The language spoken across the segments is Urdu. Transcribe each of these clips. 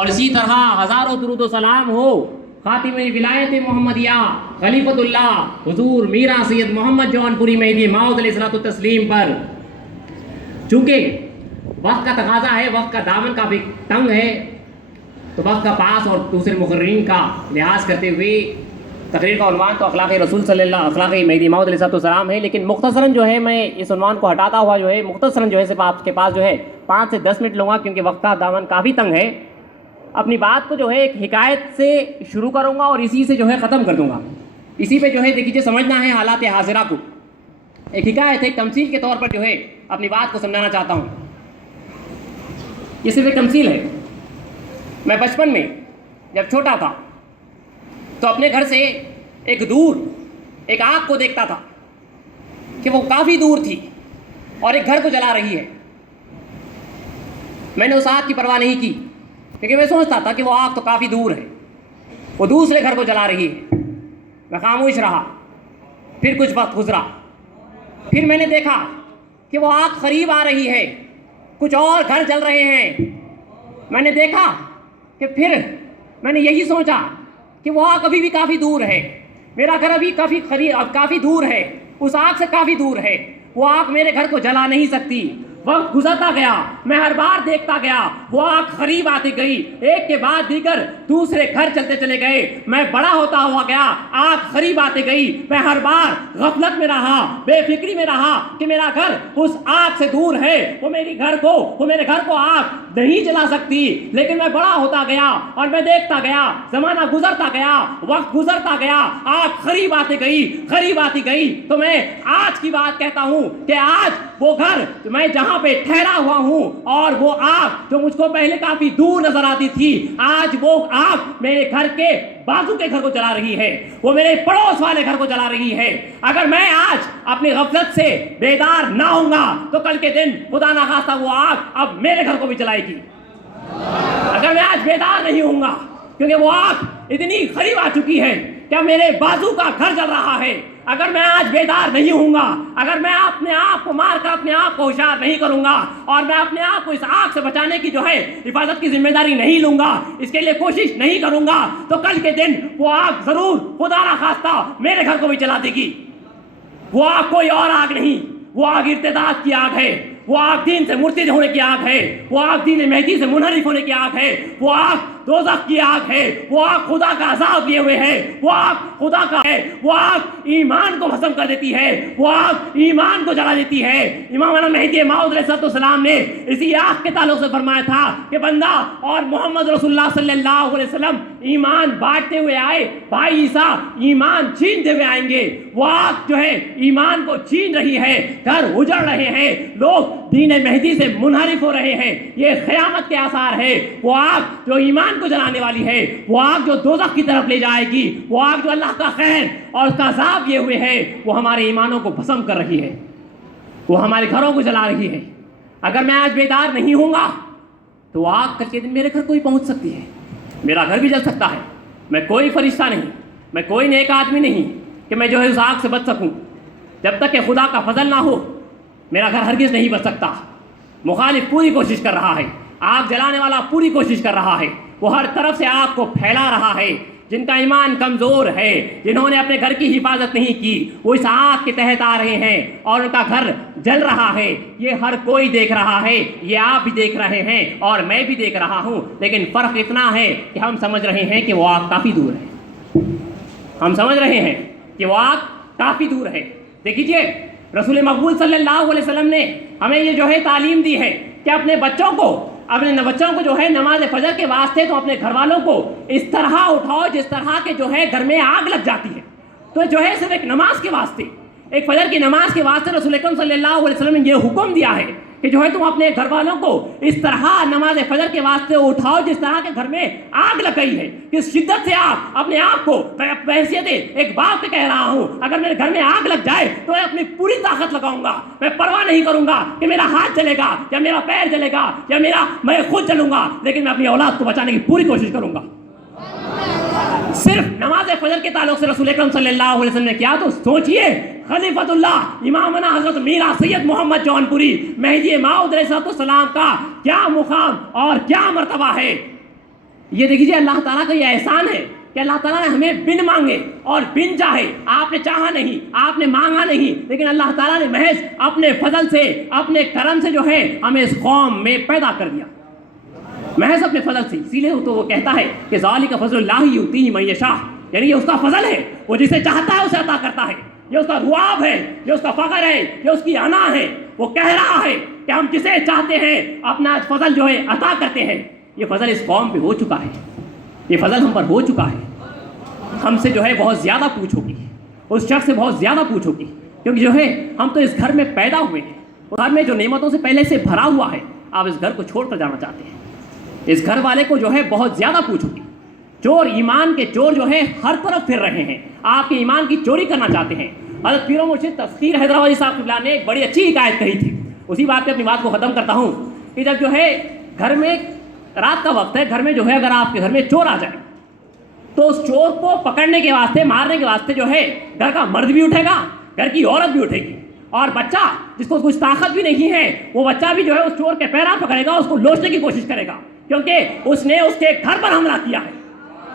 اور اسی طرح ہزاروں درود و سلام ہو خاتم ولایت محمدیہ خلیفۃ اللہ حضور میرا سید محمد جونپوری مہدی موعود علیہ الصلوۃ والتسلیم پر۔ چونکہ وقت کا تقاضا ہے، وقت کا دامن کافی تنگ ہے، تو وقت کا پاس اور دوسرے مقررین کا لحاظ کرتے ہوئے تقریر کا عنوان تو اخلاق رسول صلی اللہ اخلاق مہدی موعود علیہ السلام ہے، لیکن مختصراً جو ہے میں اس عنوان کو ہٹاتا ہوا جو ہے مختصراً جو ہے صرف آپ کے پاس جو ہے 5 سے 10 منٹ لوں گا، کیونکہ وقت کا دامن کافی تنگ ہے۔ اپنی بات کو جو ہے ایک حکایت سے شروع کروں گا اور اسی سے جو ہے ختم کر دوں گا۔ اسی پہ جو ہے دیکھیے سمجھنا ہے حالات حاضرہ کو، ایک حکایت ہے، تمثیل کے طور پر جو ہے اپنی بات کو سمجھانا چاہتا ہوں۔ یہ صرف ایک تمثیل ہے۔ میں بچپن میں جب چھوٹا تھا تو اپنے گھر سے ایک آگ کو دیکھتا تھا کہ وہ کافی دور تھی اور ایک گھر کو جلا رہی ہے۔ میں نے اس آگ کی پرواہ نہیں کی، کیونکہ میں سوچتا تھا کہ وہ آگ تو کافی دور ہے، وہ دوسرے گھر کو جلا رہی ہے۔ میں خاموش رہا۔ پھر کچھ وقت گزرا، پھر میں نے دیکھا کہ وہ آگ قریب آ رہی ہے، کچھ اور گھر جل رہے ہیں۔ میں نے دیکھا کہ پھر میں نے یہی سوچا کہ وہ آگ ابھی بھی کافی دور ہے، میرا گھر ابھی کافی دور ہے، اس آگ سے کافی دور ہے، وہ آگ میرے گھر کو جلا نہیں سکتی۔ وقت گزرتا گیا، میں ہر بار دیکھتا گیا، وہ آگ قریب آتی گئی، ایک کے بعد دیگر دوسرے گھر چلتے چلے گئے۔ میں بڑا ہوتا ہوا گیا، آگ قریب آتی گئی، میں ہر بار غفلت میں رہا، بے فکری میں رہا کہ میرا گھر اس آگ سے دور ہے، وہ میرے گھر کو آگ نہیں جلا سکتی۔ لیکن میں بڑا ہوتا گیا اور میں دیکھتا گیا، زمانہ گزرتا گیا، وقت گزرتا گیا، آگ قریب آتی گئی۔ تو میں آج کی بات کہتا ہوں کہ آج وہ گھر میں جہاں پہ ٹھہرا ہوا ہوں اور وہ آگ جو مجھ کو پہلے کافی دور نظر آتی تھی، آج وہ آگ میرے گھر کے بازو کے گھر کو جلا رہی ہے، وہ میرے پڑوس والے گھر کو جلا رہی ہے۔ اگر میں آج اپنی غفلت سے بیدار نہ ہوں گا تو کل کے دن خدا نخواستہ وہ آگ اب میرے گھر کو بھی جلائے گی۔ اگر میں آج بیدار نہیں ہوں گا، کیونکہ وہ آگ اتنی قریب آ چکی ہے کہ میرے بازو کا گھر جل رہا ہے، اگر میں آج بیدار نہیں ہوں گا، اگر میں اپنے آپ کو مار کر اپنے آپ کو ہوشیار نہیں کروں گا اور میں اپنے آپ کو اس آگ سے بچانے کی جو ہے حفاظت کی ذمہ داری نہیں لوں گا، اس کے لیے کوشش نہیں کروں گا، تو کل کے دن وہ آگ ضرور خدا نخواستہ میرے گھر کو بھی جلا دے گی۔ وہ آگ کوئی اور آگ نہیں، وہ آگ ارتداد کی آگ ہے، وہ آگ دین سے مرتد ہونے کی آگ ہے، وہ آگ دین مہدی سے منحرف ہونے کی آگ ہے، وہ آگ دوزخ کی آگ ہے، وہ آگ خدا کا عذاب لیے ہوئے ہے، وہ آگ خدا کا ہے، وہ آگ ایمان کو ختم کر دیتی ہے، وہ آگ ایمان کو جلا دیتی ہے۔ امام مہدی موعود علیہ السلام نے اسی آگ کے تعلق سے فرمایا تھا کہ بندہ اور محمد رسول اللہ صلی اللہ علیہ وسلم ایمان بانٹتے ہوئے آئے، بھائی عیسیٰ ایمان چھینتے ہوئے آئیں گے۔ وہ آگ جو ہے ایمان کو چھین رہی ہے، گھر اجڑ رہے ہیں، لوگ دین مہدی سے منحرف ہو رہے ہیں، یہ قیامت کے آثار ہے۔ وہ آگ جو ایمان کو جلانے والی ہے، وہ آگ جو دوزخ کی طرف لے جائے گی، وہ آگ جو اللہ کا خیر اور اس کا عذاب یہ ہوئے ہے، وہ ہمارے ایمانوں کو بھسم کر رہی ہے، وہ ہمارے گھروں کو جلا رہی ہے۔ اگر میں آج بیدار نہیں ہوں گا تو آگ کل کے دن میرے گھر کو بھی پہنچ سکتی ہے، میرا گھر بھی جل سکتا ہے۔ میں کوئی فرشتہ نہیں، میں کوئی نیک آدمی نہیں کہ میں جو ہے اس آگ سے بچ سکوں۔ جب تک کہ خدا کا فضل نہ ہو میرا گھر ہرگز نہیں بچ سکتا۔ مخالف پوری کوشش کر رہا ہے، آگ جلانے والا پوری کوشش کر رہا ہے، وہ ہر طرف سے آگ کو پھیلا رہا ہے۔ جن کا ایمان کمزور ہے، جنہوں نے اپنے گھر کی حفاظت نہیں کی، وہ اس آگ کے تحت آ رہے ہیں اور ان کا گھر جل رہا ہے۔ یہ ہر کوئی دیکھ رہا ہے، یہ آپ بھی دیکھ رہے ہیں اور میں بھی دیکھ رہا ہوں، لیکن فرق اتنا ہے کہ ہم سمجھ رہے ہیں کہ وہ آگ کافی دور ہے، ہم سمجھ رہے ہیں کہ وہ آگ کافی دور ہے۔ دیکھیے رسول مقبول صلی اللہ علیہ وسلم نے ہمیں یہ جو ہے تعلیم دی ہے کہ اپنے بچوں کو جو ہے نماز فجر کے واسطے تو اپنے گھر والوں کو اس طرح اٹھاؤ جس طرح کے جو ہے گھر میں آگ لگ جاتی ہے۔ تو جو ہے صرف ایک نماز کے واسطے، ایک فجر کی نماز کے واسطے رسول اکرم صلی اللہ علیہ وسلم نے یہ حکم دیا ہے کہ جو ہے تم اپنے گھر والوں کو اس طرح نماز فجر کے واسطے اٹھاؤ جس طرح کے گھر میں آگ لگ گئی ہے۔ کس شدت سے آپ اپنے آپ کو بحیثیت ایک باپ پہ کہہ رہا ہوں، اگر میرے گھر میں آگ لگ جائے تو میں اپنی پوری طاقت لگاؤں گا، میں پرواہ نہیں کروں گا کہ میرا ہاتھ جلے گا یا میرا پیر جلے گا یا میں خود جلوں گا، لیکن میں اپنی اولاد کو بچانے کی پوری کوشش کروں گا۔ صرف نماز فجر کے تعلق سے رسول اکرم صلی اللہ علیہ وسلم نے کیا، تو سوچئے خلیفۃ اللہ امامنا حضرت میرا سید محمد جونپوری مہدی موعود علیہ السلام کا کیا مقام اور کیا مرتبہ ہے۔ یہ دیکھیے اللہ تعالیٰ کا یہ احسان ہے کہ اللہ تعالیٰ نے ہمیں بن مانگے اور بن چاہے، آپ نے چاہا نہیں، آپ نے مانگا نہیں، لیکن اللہ تعالیٰ نے محض اپنے فضل سے، اپنے کرم سے جو ہے ہمیں اس قوم میں پیدا کر دیا، محض اپنے فضل سے. اسی لیے تو وہ کہتا ہے کہ ذالک فضل اللہ یؤتیہ من یشاء، یعنی یہ اس کا فضل ہے، وہ جسے چاہتا ہے اسے عطا کرتا ہے. یہ اس کا رواب ہے، یہ اس کا فخر ہے، یہ اس کی انا ہے. وہ کہہ رہا ہے کہ ہم جسے چاہتے ہیں اپنا فضل جو ہے عطا کرتے ہیں. یہ فضل اس قوم پہ ہو چکا ہے، یہ فضل ہم پر ہو چکا ہے. ہم سے جو ہے بہت زیادہ پوچھ ہوگی، اس شخص سے بہت زیادہ پوچھ ہوگی، کیونکہ جو ہے ہم تو اس گھر میں پیدا ہوئے ہیں، گھر میں جو نعمتوں سے پہلے سے بھرا ہوا ہے. آپ اس گھر کو چھوڑ کر جانا چاہتے ہیں، اس گھر والے کو جو ہے بہت زیادہ پوچھ ہوگی. چور، ایمان کے چور جو ہے ہر طرف پھر رہے ہیں، آپ کے ایمان کی چوری کرنا چاہتے ہیں. حضرت پیر و مرشد تفسیر حیدرآبادی صاحب قبلہ نے ایک بڑی اچھی حکایت کہی تھی. اسی بات پہ اپنی بات کو ختم کرتا ہوں کہ جب جو ہے گھر میں رات کا وقت ہے، گھر میں جو ہے اگر آپ کے گھر میں چور آ جائے تو اس چور کو پکڑنے کے واسطے، مارنے کے واسطے جو ہے گھر کا مرد بھی اٹھے گا، گھر کی عورت بھی اٹھے گی، اور بچہ جس کو کچھ طاقت بھی نہیں ہے وہ بچہ بھی جو ہے اس چور کے پیرا پکڑے گا، اس کو لوچنے کی کوشش کرے گا، کیونکہ اس نے اس کے گھر پر حملہ کیا ہے.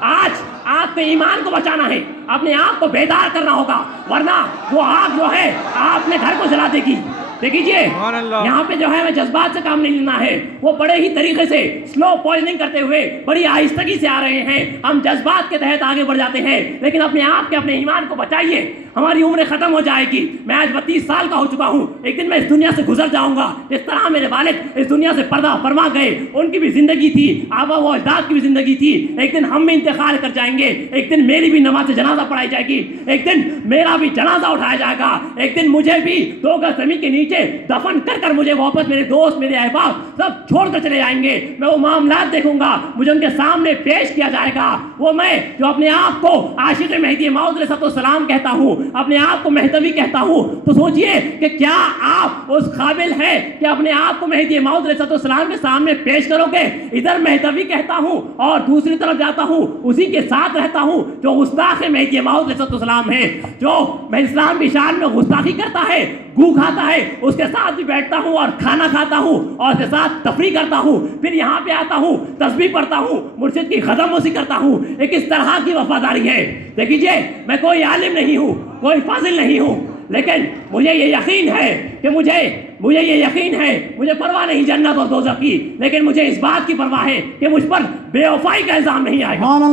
آج آپ کے ایمان کو بچانا ہے، اپنے آپ کو بیدار کرنا ہوگا، ورنہ وہ آگ جو ہے آپ نے گھر کو جلا دے گی. دیکھیے یہاں پہ جو ہے ہمیں جذبات سے کام نہیں لینا ہے. وہ بڑے ہی طریقے سے سلو پوائزننگ کرتے ہوئے بڑی آہستگی سے آ رہے ہیں. ہم جذبات کے تحت آگے بڑھ جاتے ہیں، لیکن اپنے آپ کے، اپنے ایمان کو بچائیے. ہماری عمر ختم ہو جائے گی. میں آج 32 سال کا ہو چکا ہوں، ایک دن میں اس دنیا سے گزر جاؤں گا. جس طرح میرے والد اس دنیا سے پردہ فرما گئے، ان کی بھی زندگی تھی، آبا و اجداد کی بھی زندگی تھی. ایک دن ہم بھی انتقال کر جائیں گے، ایک دن میری بھی نماز جنازہ پڑھائی جائے گی، ایک دن میرا بھی جنازہ اٹھایا جائے گا، ایک دن مجھے بھی 2 گز زمین کے نیچے دفن کر کر مجھے واپس میرے دوست، میرے احباب سب چھوڑ کر چلے جائیں گے. میں وہ معاملات دیکھوں گا، مجھے ان کے سامنے پیش کیا جائے گا. وہ میں جو اپنے آپ کو عاشق مہدی موعود علیہ السلام کہتا ہوں، اپنے آپ کو مہدوی کہتا ہوں، تو سوچئے کہ کیا آپ اس قابل ہے کہ اپنے آپ کو مہدی موعود علیہ السلام کے سامنے پیش کرو گے؟ ادھر مہدوی کہتا ہوں اور دوسری طرف جاتا ہوں، اسی کے ساتھ رہتا ہوں جو گستاخ مہدی موعود علیہ السلام ہے، جو اسلام کی شان میں گستاخی کرتا ہے، گو کھاتا ہے، اس کے ساتھ بھی بیٹھتا ہوں اور کھانا کھاتا ہوں اور اس کے ساتھ تفریح کرتا ہوں. پھر یہاں پہ آتا ہوں، تسبیح پڑھتا ہوں، مرشد کی قدم بوسی کرتا ہوں. ایک اس طرح کی وفاداری ہے. دیکھیے میں کوئی عالم نہیں ہوں، کوئی فاضل نہیں ہوں، لیکن مجھے یہ یقین ہے کہ مجھے یہ یقین ہے، مجھے پرواہ نہیں جنت اور دوزخ کی، لیکن مجھے اس بات کی پرواہ ہے کہ مجھ پر بے وفائی کا الزام نہیں آئے گا. سبحان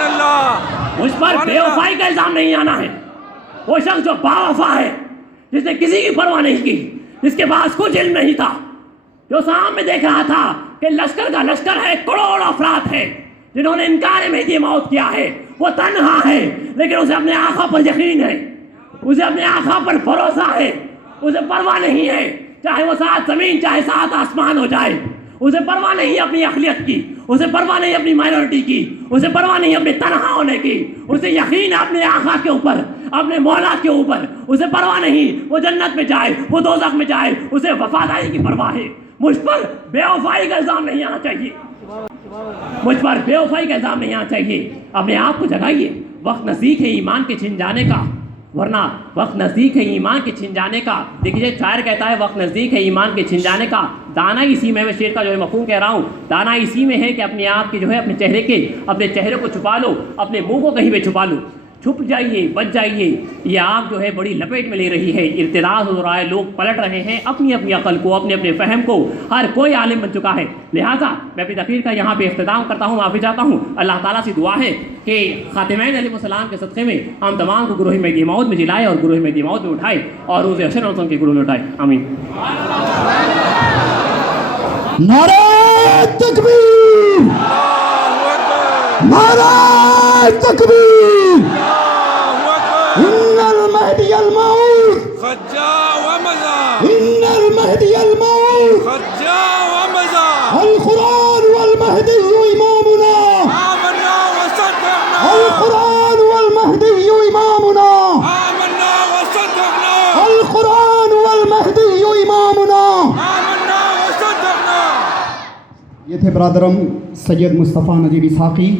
اللہ، مجھ پر بے وفائی کا الزام نہیں آنا ہے. وہ شخص جو با وفا ہے، جس نے کسی کی پرواہ نہیں کی، جس کے پاس کچھ علم نہیں تھا، جو سامنے دیکھ رہا تھا کہ لشکر کا لشکر ہے، کروڑ افراد ہے جنہوں نے انکار مہدی موت کیا ہے. وہ تنہا ہے، لیکن اسے اپنے آقا پر یقین ہے، اسے اپنے آقا پر بھروسہ ہے، اسے پرواہ نہیں ہے چاہے وہ 7 زمین چاہے 7 آسمان ہو جائے. اسے پرواہ نہیں اپنی اقلیت کی، اسے پرواہ نہیں اپنی مائنورٹی کی، اسے پرواہ نہیں اپنے تنہا ہونے کی. اسے یقین ہے اپنے آقا کے اوپر، اپنے مولا کے اوپر. اسے پرواہ نہیں وہ جنت میں جائے، وہ دوزخ میں جائے، اسے وفاداری کی پرواہ ہے. مجھ پر بے وفائی کا الزام نہیں آنا چاہیے، مجھ پر بے وفائی کا الزام نہیں آنا چاہیے. اپنے آپ کو جگائیے. وقت نزدیک ہے ایمان کے چھن جانے کا، ورنہ وقت نزدیک ہے ایمان کے چھن جانے کا. دیکھیے شاعر کہتا ہے وقت نزدیک ہے ایمان کے چھن جانے کا. دانا اسی میں شعر کا جو ہے مفہوم کہہ رہا ہوں، دانا اسی میں ہے کہ اپنے آپ کے جو ہے اپنے چہرے کو چھپا لو، اپنے منہ کو کہیں پہ چھپا لو، چھپ جائیے، بچ جائیے. یہ آگ جو ہے بڑی لپیٹ میں لے رہی ہے، ارتداد ہو رہا ہے، لوگ پلٹ رہے ہیں اپنی اپنی عقل کو، اپنے اپنے فہم کو. ہر کوئی عالم بن چکا ہے. لہٰذا میں اپنی تقریر کا یہاں پہ اختتام کرتا ہوں، معافی چاہتا ہوں. اللہ تعالیٰ سے دعا ہے کہ خاتمین علیہ السلام کے صدقے میں ہم تمام کو گروہ مہدی موعود میں جلائے اور گروہ مہدی موعود میں اٹھائے اور روز حشر اور کے گروہ میں اٹھائے. آمین. نعرہ تکبیر، نعرہ تکبیر. ان المہدی الموعود قد جاء ومضى، ان المہدی الموعود قد جاء ومضى. القرآن والمہدی امامنا، آمنا وصدقنا، القرآن والمہدی امامنا، آمنا وصدقنا، القرآن والمہدی امامنا. آمنا وصدقنا. یہ تھے برادرم سید مصطفیٰ نذیر اسحاقی.